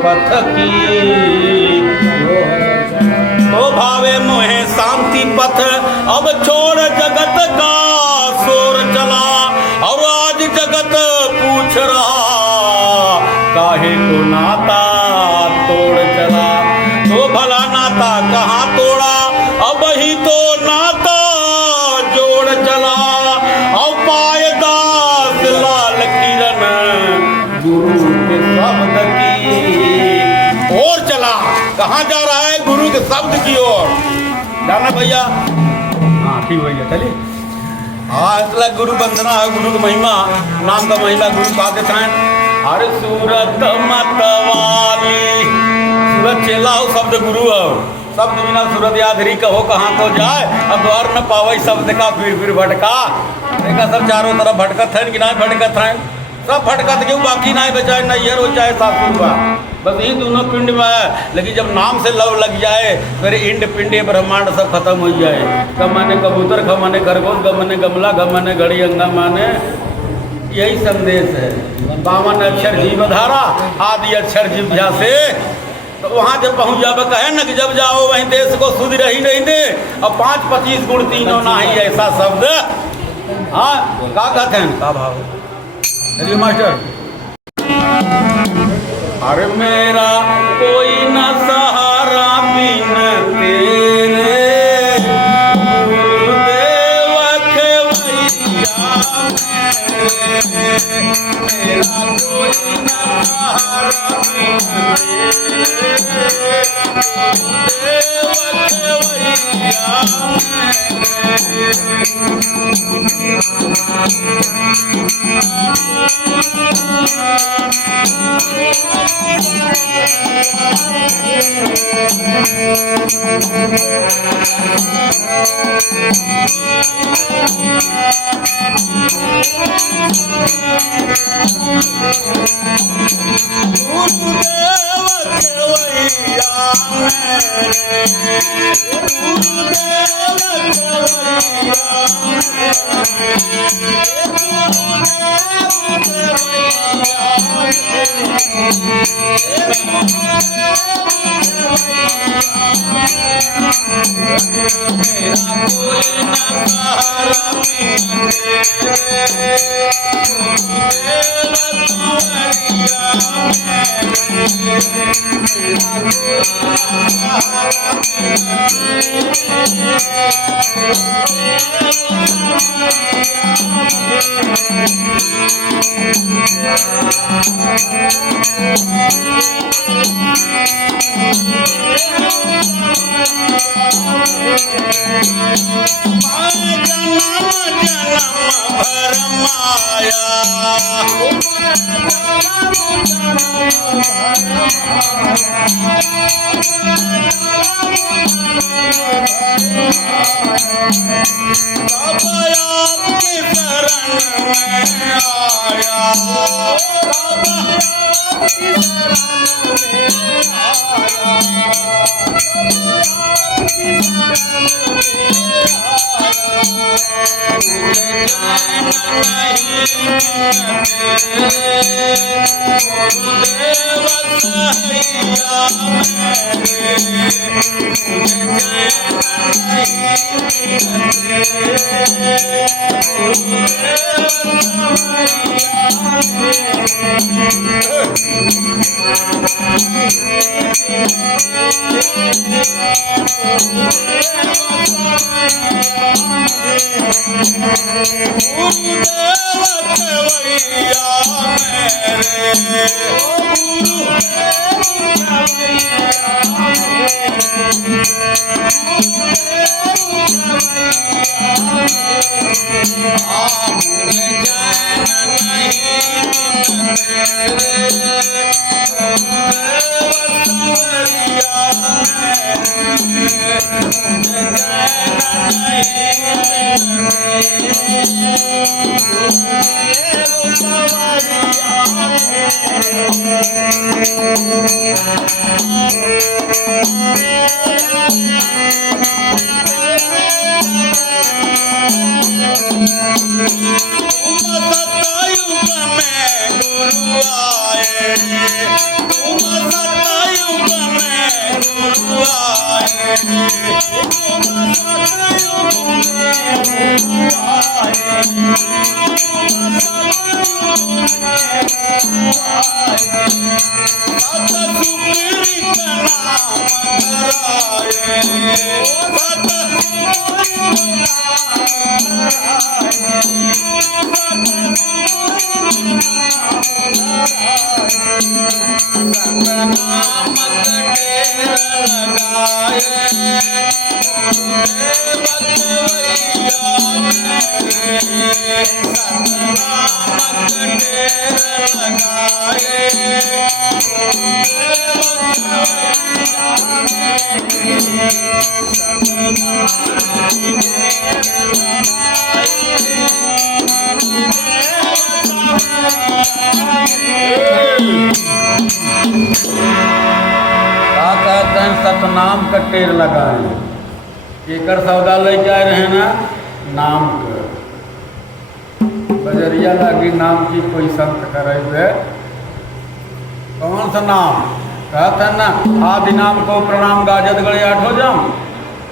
पथ की। तो भावे मोहे शांति पथ, अब छोड़ जगत का शोर चला। और आज जगत पूछ रहा, काहे को नाता तोड़ चला। तो भला नाता कहाँ तोड़ा, अब ही तो नाता जोड़ चला। और पाए दास लाल किरण गुरु के शब्द की ओर चला। कहाँ जा रहा है? गुरु के शब्द की ओर जाना भैया। हाँ ठीक भैया चलिए। हाँ इसलिए गुरु वंदना है, गुरु की महिमा, नाम का महिमा गुरु का देते हैं। अरे सूरत मतवाली, सूरत चेला हो शब्द गुरु हो। शब्द बिना सूरत यादरी कहो कहाँ को जाए। अब द्वार न पावे शब्द का फिर भटका। देखा सब चारों तरफ भटकत है कि नहीं भटकत है? सब भटकत क्यों, बाकी नहीं बचाए, नैहर हो चाहे सासुर बा, बस यही दोनों पिंड में है। लेकिन जब नाम से लव लग जाए फिर इंड पिंडे ब्रह्मांड सब खत्म हो जाए। कब माने कबूतर, खम माने खरगोश, गम माने गमला, गम माने घड़ी, अंगा माने। यही संदेश है। 52 अक्षर जीवधारा, आदि अक्षर जिभ्या से। तो वहाँ जब पहुँच जावे कहे न कि जब जाओ वहीं देश को सुध रही नहीं दे। अब 5-25 गुण तीनों ना ही ऐसा शब्द। हाँ का कहते हैं, का भाव चलिए मास्टर। अरे मेरा कोई न सहारा बिन तेरे, गुरुदेव खेवैया मेरे। मेरा कोई न सहारा बिन तेरे, गुरुदेव खेवैया सतनाम का टेर लगाए केकर सौदा लेके आए रहे ना नाम का बजरिया लागी नाम की कोई संत करे कौन सा नाम कहते हैं ना आदि नाम को प्रणाम गाजत गड़े आठ हो जाऊं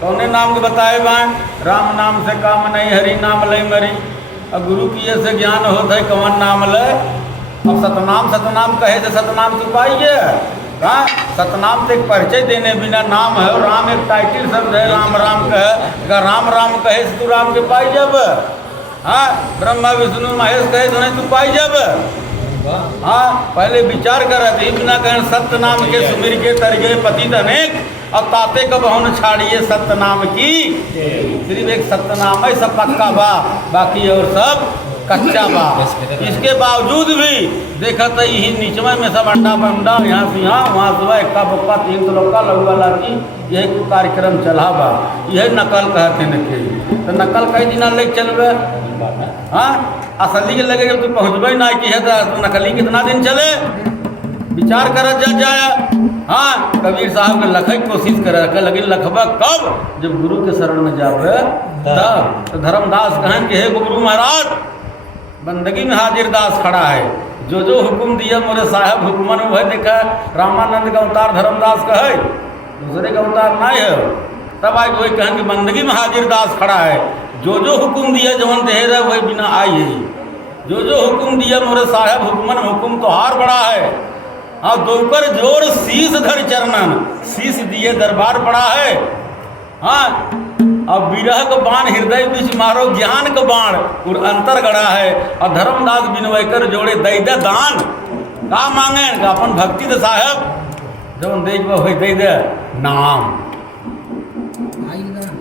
कौने नाम के बताए बाएं राम नाम से काम नहीं हरि नाम ले मरी अब गुरु की से ज्ञान होता है कौन नाम ले अब सतनाम कहे से सतनाम की पाइए हाँ सतनाम से एक परिचय देने बिना नाम है और राम एक टाइटल शब्द है राम राम कहे अगर राम राम कहे तो तू राम के पाई जब हाँ ब्रह्मा विष्णु महेश कहे तो नहीं तू पाई जब हाँ पहले विचार कर रहे थे बिना कहें सत्य नाम के सुमिर के तरगे पतित अनेक अब ताते कब हम छाड़िए सत्य नाम की सिर्फ एक सत्य नाम है सब पक्का बा बाकी और सब कच्चा बा इसके बावजूद भी देखा तो यही नीचवा में सब अंडा बंडा यहाँ से यहाँ वहाँ सुबह इक्का बुक्का 3 तलोका लहुआ लाठी यही कार्यक्रम चला बा यही नकल कहते न तो नकल कई दिन ले चलबे हाँ असली के लगे जब तू पहुँचबे ना कि है तो नकली कितना दिन चले विचार कर जाए हाँ कबीर साहब के लखे कोशिश करे लेकिन लखबा कब जब गुरु के शरण में जावे तब तो धर्मदास कहें कि हे गुरु महाराज बंदगी में हाजिर दास खड़ा है जो हुक्म दिया मोरे साहब हुक्मन वह देखा रामानंद का अवतार धर्मदास का है दूसरे का अवतार नहीं है तब आज वही कहें कि बंदगी में हाजिर दास खड़ा है जो हुक्म दिया जवन दे रहे वही बिना आई है जो हुक्म दिया मोरे साहब हुक्मन हुक्म तो हार बड़ा है हाँ दोकर जोर शीश धर चरणन शीश दिए दरबार पड़ा है हाँ अब विरह को बाण हृदय बीच मारो ज्ञान को बाण और अंतर गड़ा है और धर्मदास बिनवय कर जोड़े दई दे दान का मांगे अपन भक्ति दे साहब जब देख वही दे दे नाम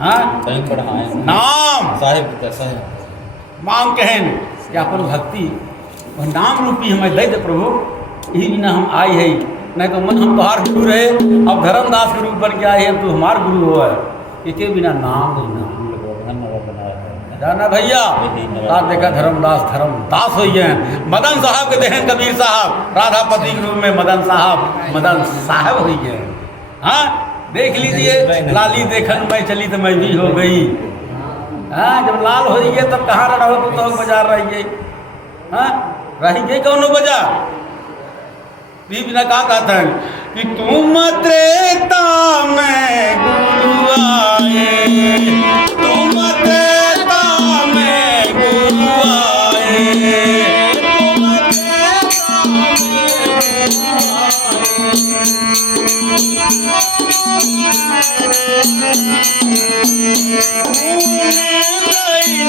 हाँ नाम साहेब मांग कहें कि अपन भक्ति नाम रूपी हमें दे दे प्रभु यही बिना हम आई है नहीं तो मन हम तोहार गुरु रहे अब धर्मदास के रूप बन के आए हैं तो हमार गुरु हो है इसके बिना नाम जाना भैया आप देखा धर्मदास हो गए मदन साहब के देखें कबीर साहब राधापति के रूप में मदन साहब हो गए हाँ देख लीजिए लाली देखन में चली तो मैं भी हो गई हाँ जब लाल हो गई तब कहाँ रहो तो बाजार रह गई हाँ रही गई कौन बाजार बिना का कहता है कि तुम त्रेता में गुरु आए तुम त्रेता में गुरु आए तुम त्रेता में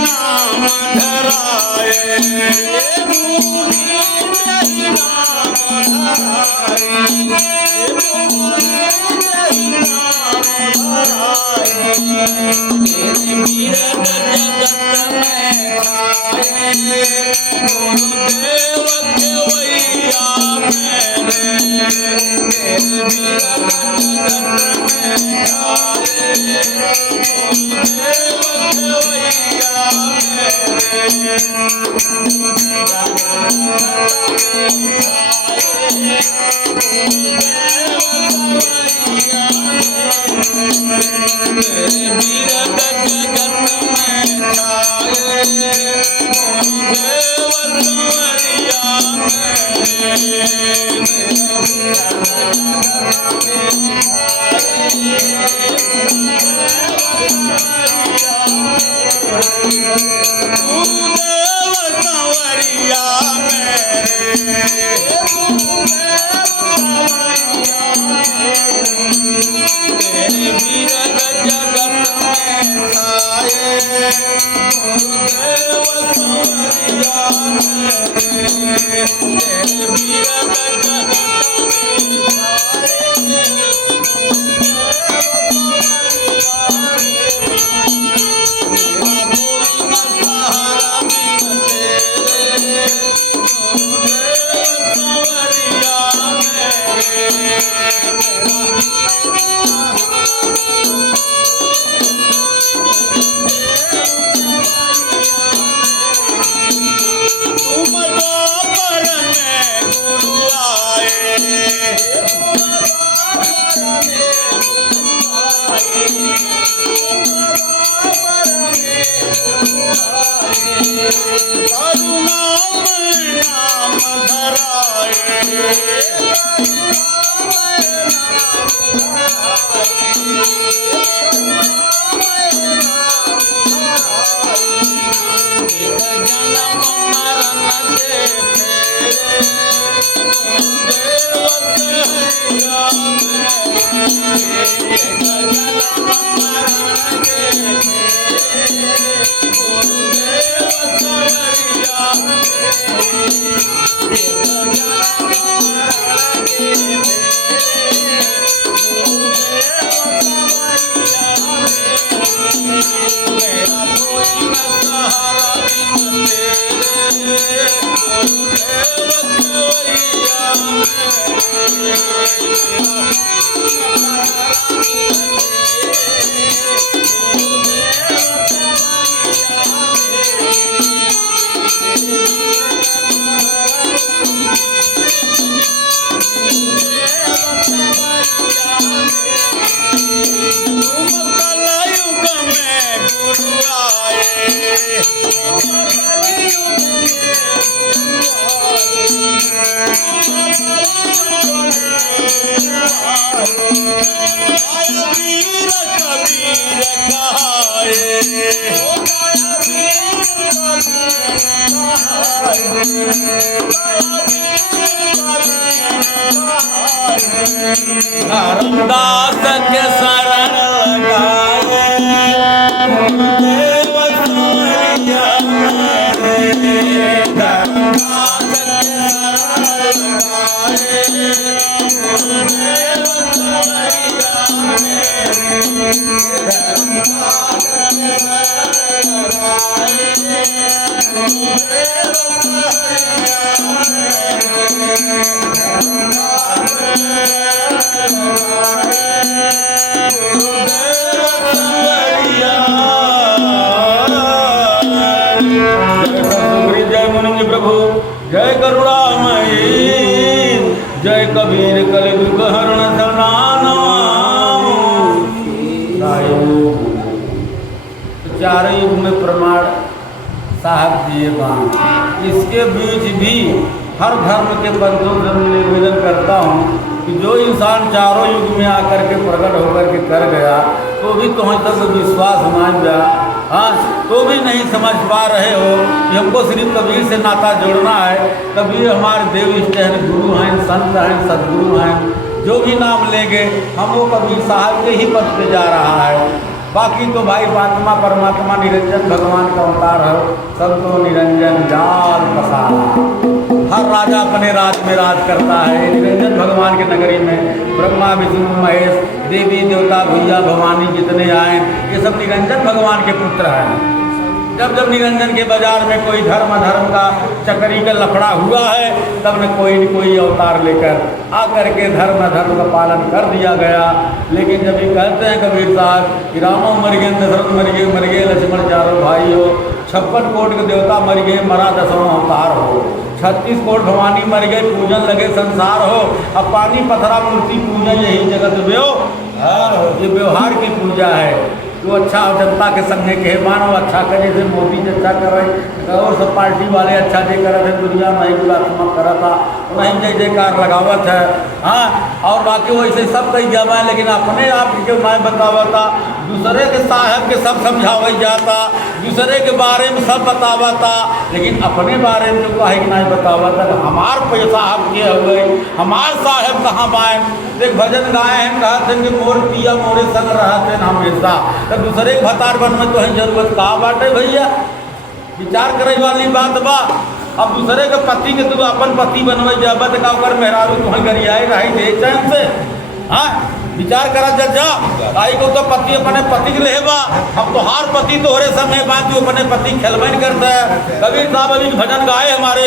नाम धराए नाम धर्मदास के शरण लगाए देव सोहैया मेरे। धर्मदास के शरण लगाए देव सोहैया मेरे। धर्मदास के शरण लगाए देव सोहैया जय मुनि प्रभु जय करुणामयी जय कबीर कलयुग हरण चारों युग में प्रमाण साहब दिए बात। इसके बीच भी हर धर्म के बंधुओं से मैं निवेदन करता हूँ कि जो इंसान चारों युग में आकर के प्रकट होकर के कर गया तो भी तुम्हें तक विश्वास मान जा, हाँ तो भी नहीं समझ पा रहे हो कि हमको सिर्फ कबीर से नाता जोड़ना है। कबीर हमारे देव इष्ट हैं, गुरु हैं, संत हैं, सदगुरु हैं। जो भी नाम लेंगे हम वो कबीर साहब के ही पद पे जा रहा है। बाकी तो भाई आत्मा परमात्मा निरंजन भगवान का अवतार है, सब तो निरंजन जाल पसारा। हर राजा अपने राज में राज करता है। निरंजन भगवान के नगरी में ब्रह्मा विष्णु महेश देवी देवता भैया भवानी जितने आए ये सब निरंजन भगवान के पुत्र हैं। जब जब निरंजन के बाजार में कोई धर्म का चक्री का लफड़ा हुआ है तब न कोई अवतार लेकर आकर के धर्म का पालन कर दिया गया। लेकिन जब ये कहते हैं कबीर साहब कि रामो मर गए, दशरथ मर गए, लक्ष्मण चारों भाई हो, 56 कोट के देवता मर गए, मरा 10वां अवतार हो, 36 कोट भवानी मर गए, पूजन लगे संसार हो, अब पानी पथरा मूर्ति पूजा यही जगत व्यवहार, ये व्यवहार की पूजा है। तो अच्छा जनता के संगे कहे मानो अच्छा करे थे, मोदी जी अच्छा करे और सब पार्टी वाले अच्छा जे करे थे, दुनिया में गुलात्मा करा था वहीं जय जयकार लगावत है। हाँ, और बाकी वैसे सब कही जावा है, लेकिन अपने आप के मैं बतावता, दूसरे के साहब के सब समझावल जाता, दूसरे के बारे में सब बतावता, लेकिन अपने बारे में तो कहीं नहीं बतावता। हमार पैसा हम के हो गए, हमार साहब कहाँ बाएँ, एक भजन गाए हैं, कहते हैं कि मोर पिया मोरे संग रहते हैं हमेशा, तो दूसरे के भतार बनने तो है जरूरत कहा बाटे भैया, विचार करे वाली बात बा। अब दूसरे के पति के तू अपन पति बनवे जब का ओकर मेहरारू तुम्हें गरियाए रही दे चैन से। हाँ, विचार करा जा आई को तो पति अपने पति के लेबा, अब तो हर पति तोहरे समय बाद तू अपने पति खेलबे नहीं करता है। कबीर साहब अभी भजन गाए हमारे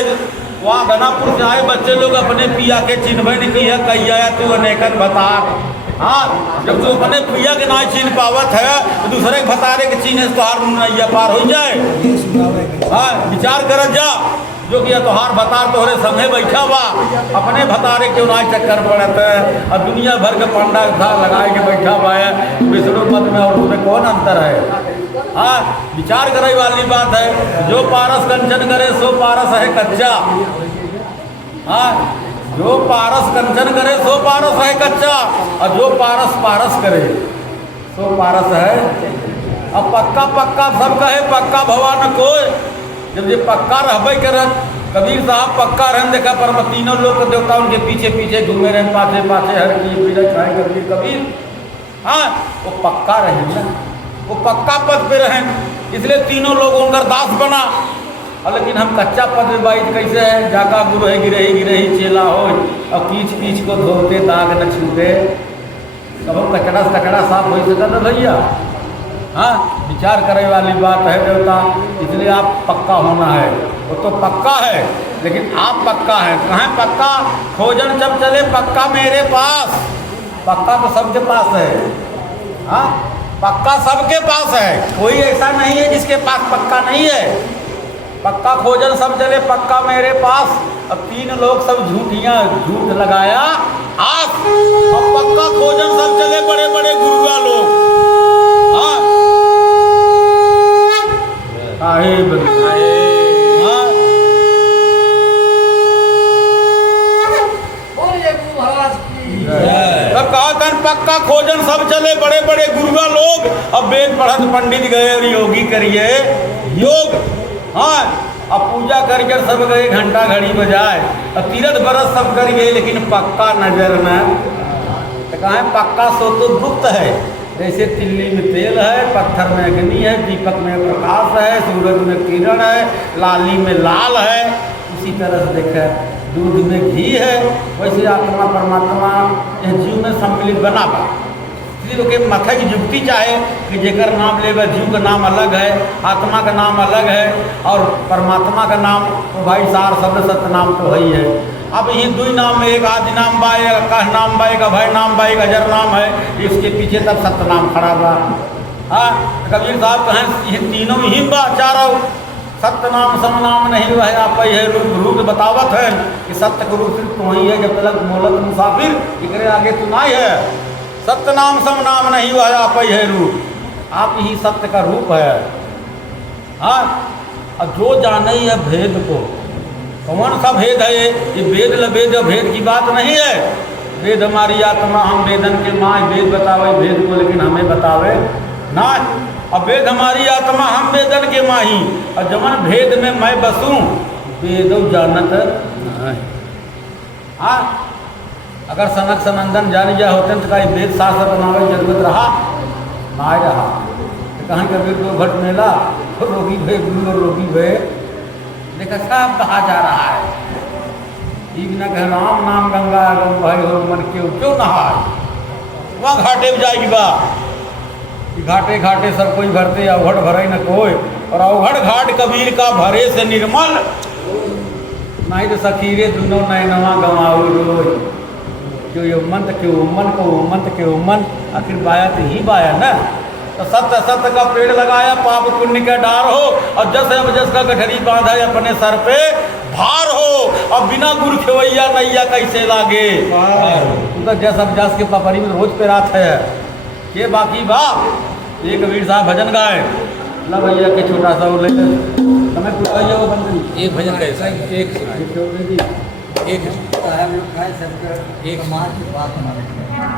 वहाँ गनापुर से आए बच्चे लोग अपने पिया के चिन्हबे नहीं की है, कही आया तू अनेकन बता। हाँ, जब तू अपने पिया के ना चिन्ह पावत है तो दूसरे के भतारे के चिन्ह से तोहार नैया पार हो जाए। हाँ, विचार कर जा जो कि तोहार भतार तोहरे संगे बैठा बा, अपने भतारे क्यों ना चक्कर पड़त है और दुनिया भर के पंडा था लगाए के बैठा हुआ है। विष्णु मत में और उसमें कौन अंतर है। हाँ, विचार करे वाली बात है। जो पारस कंचन करे सो पारस है कच्चा। हाँ, जो पारस कंचन करे सो पारस है कच्चा, और जो पारस पारस करे सो पारस है। अब पक्का पक्का सब कहे पक्का भवा न कोई, जब ये पक्का रहबे करत। कबीर साहब पक्का रहन देखा पर तीनों लोग के देवता उनके पीछे पीछे घूमे रहे, पाछे पाछे हर की पीछे खाए कबीर। हाँ, वो पक्का रहे ना, वो पक्का पद पे रहें, इसलिए तीनों लोग उनका दास बना। और लेकिन हम कच्चा पद में बाइट कैसे है, जाका गुरु है गिरही चेला हो, और कीच कीच को धोते दाग न छूटे, तब हम कचड़ा से कचड़ा साफ हो सकता ना भैया। हाँ, विचार करे वाली बात है देवता, इसलिए आप पक्का होना है। वो तो पक्का है लेकिन आप पक्का है कहाँ पक्का, खोजन जब चले पक्का मेरे पास। पक्का तो सबके पास है। हाँ, पक्का सबके पास है, कोई ऐसा नहीं है जिसके पास पक्का नहीं है। पक्का खोजन सब चले पक्का मेरे पास। अब तीन लोग सब झूठ लगाया आस, अब पक्का खोजन सब चले बड़े बड़े गुरुआ लोग। हाँ, तब कहा था पक्का खोजन सब चले बड़े बड़े गुरुआ लोग। अब वेद पढ़त पंडित गए और योगी करिए योग। हाँ, अब पूजा करके सब गए घंटा घड़ी बजाए, अब तीरथ बरस सब कर गए, लेकिन पक्का नजर में तो कहा पक्का सो तो गुप्त है। जैसे तिल्ली में तेल है, पत्थर में अग्नि है, दीपक में प्रकाश है, सूरज में किरण है, लाली में लाल है, उसी तरह से देखे दूध में घी है, वैसे आत्मा परमात्मा जीव में सम्मिलित बना पा। इसलिए लोग मथे की युक्ति चाहे कि जेकर नाम लेगा जीव का नाम अलग है, आत्मा का नाम अलग है, और परमात्मा का नाम तो भाई सार शब्द सत्य नाम तो वही है। अब ये दो नाम में एक आदि नाम बा, एक अकाश नाम बा, एक अभय नाम बा, एक अजर नाम है, इसके पीछे तब सत्य नाम खड़ा बा। हाँ, कबीर साहब कहें ये तीनों ही बा चारों, सत्य नाम सम नाम नहीं वह आप है रूप बतावत है कि सत्य का रूप सिर्फ तुम्हें है, जब तक मोलत मुसाफिर इकरे आगे तुम्हारी है। सत्य नाम सम नाम नहीं वह आप है रूप, आप ही सत्य का रूप है। हाँ, अब जो जाने है भेद को, कौन सा भेद है ये वेद लभेद भेद की बात नहीं है। वेद हमारी आत्मा हम वेदन के माँ, वेद बतावे भेद को लेकिन हमें बतावे ना। अब वेद हमारी आत्मा हम वेदन के माही, और जमन भेद में मैं बसूं वेद जानत। हाँ, अगर सनक सनंदन जान जा होते तो कहीं वेद शास्त्र बनावे जरूरत रहा ना रहा। कहाँ कबीर दो घट मेला रोगी भय गुरु और रोगी भय। देखा सब कहा जा रहा है। ई बिना कह राम नाम गंगा गम भाई हो मन क्यों नहाय। वहाँ घाटे में जाएगी बा घाटे घाटे सब कोई भरते अवघड़ भरे न कोई। और अवघड़ घाट कबीर का भरे से निर्मल। नहीं तो सखीरे दुनो नैनवा गंवाओ रोज। क्यों ये मंत क्यों उमन को उमंत के उमन आखिर बाया तो ही बाया ना। तो सत्य सत्य का पेड़ लगाया पाप पुण्य का डार हो और जस अब जस का गठरी बांधा अपने सर पे भार हो। अब बिना गुरु खेवैया नैया कैसे लागे। तू तो जस अब जस के पपरी में रोज पे रात है ये बाकी बा। ये कबीर साहब भजन गाए ला भैया के छोटा सा वो ले समय पूरा वो बंद एक भजन कैसा एक एक एक हम लोग खाए सबके एक माँ की बात हमारे